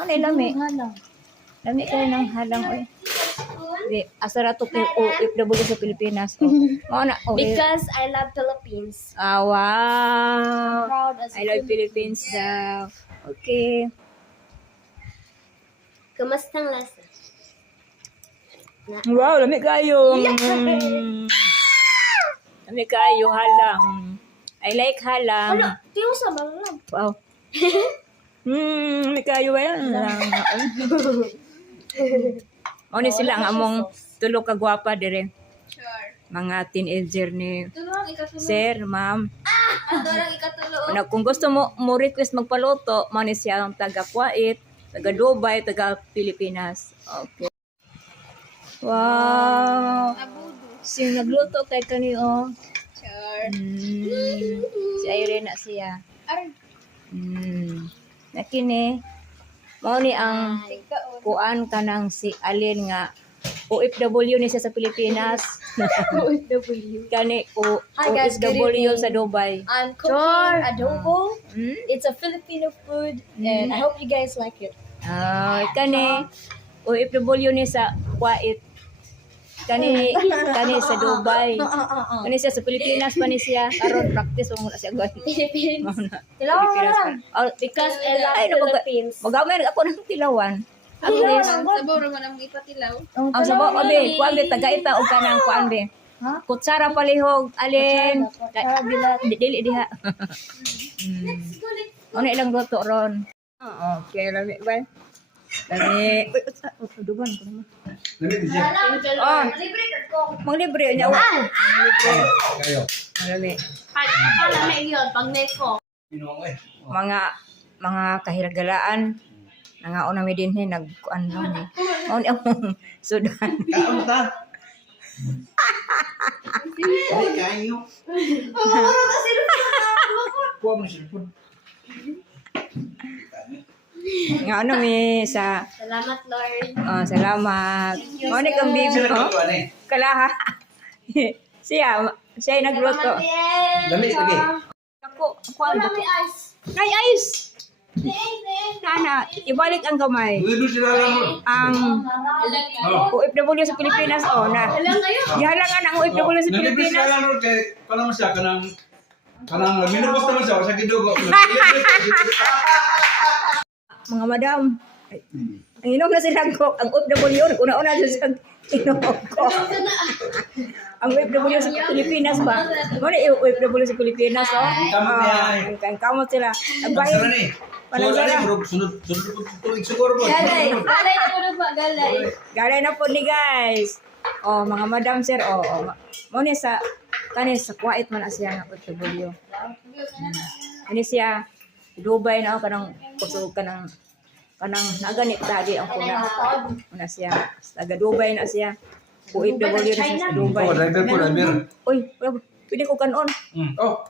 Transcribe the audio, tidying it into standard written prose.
Ano lami? Lami kayo ng halang oy. Di asara to kay OFW sa Pilipinas. Mao na Because I love Philippines. Ah, wow. Proud as I love Philippines daw. Okay. Kamastang lasa? Wow, lami kayo. Lami kayo halang. I like halang. Tiyo sa malam. Wow. Lami kayo ba yan? Mao ni sila ang among tulo ka gwapa dire. Sure. Mga teenager ni Tulong ikatulo. Sir, ma'am. Adorang ikatulo. Kung gusto mo request magpaluto, mao ni siya ang taga Kuwait, taga Dubai, taga Pilipinas. Okay. Wow. Abudo. Si nagluto kay kani oh. Sure. Si Irene na siya. Ay. Nakini mao ni ang kuan kanang si Alin nga OFW ni siya sa Pilipinas. OFW. Kani Hi guys, good OFW evening. sa Dubai. I'm cooking Sure. adobo. Hmm? It's a Filipino food and I hope you guys like it. Kani OFW ni sa Kuwait. Kani sa Dubai. Kani siya sa Pilipinas pa ni siya karon practice mo na siya gawin. Philippines. Tilawan Pilipinas lang. Because I love Ay, Philippines. Magamay ako ng tilawan. Sabor mo nang ipatilaw. Ang sabo abi, kuan be tagaita og kanang kuan be. Kutsara palihog alin. Dili diha. Ano ilang luto ron? Okay, lami ba? Lami. Duban ko naman. Oh, manglibre niya. Kayo. Lami. Akala may yun, pag neko. Mga kahiragalaan nangauna mi dinhi nagkuan lang ni. Mao ni ang sudan. Kaon ta. Ay, kayo. Kuha mo cellphone. Nga ano mi sa Salamat, Lord. salamat. Mao ni kang bibi Sila ko. ko ani. Kalaha. siya ay nagluto. Lami lagi. Ako ang May ice. Nay ice. Nana, ibalik ang kamay. Dito sila lang. Ang OFW sa Pilipinas na. Alam kayo. Gihalangan ang OFW sa Nalibis Pilipinas. sila lang kay kanang siya kanang minubos naman siya sa gidugo. Mga madam, ang inom na sila ko, ang OFW, una-una sa inom ko. Ang OFW sa Pilipinas ba? Ano yung OFW sa Pilipinas, oh? Ang kamot sila. Sara Nagbayad. ni. Walang So, sara. sunod tuig siguro po. Galay. Galay na muna pa, galay. Galay na po ni guys. Oh, mga madam, sir, mo ni sa, sa Kuwait man na siya ng OFW. Ano siya, Dubai na ako kanang naganit tadi ang kuna siya. Taga Dubai na siya. OFW na siya sa Dubai. Oh, driver po, driver. Uy, pwede ko kanon. Oh.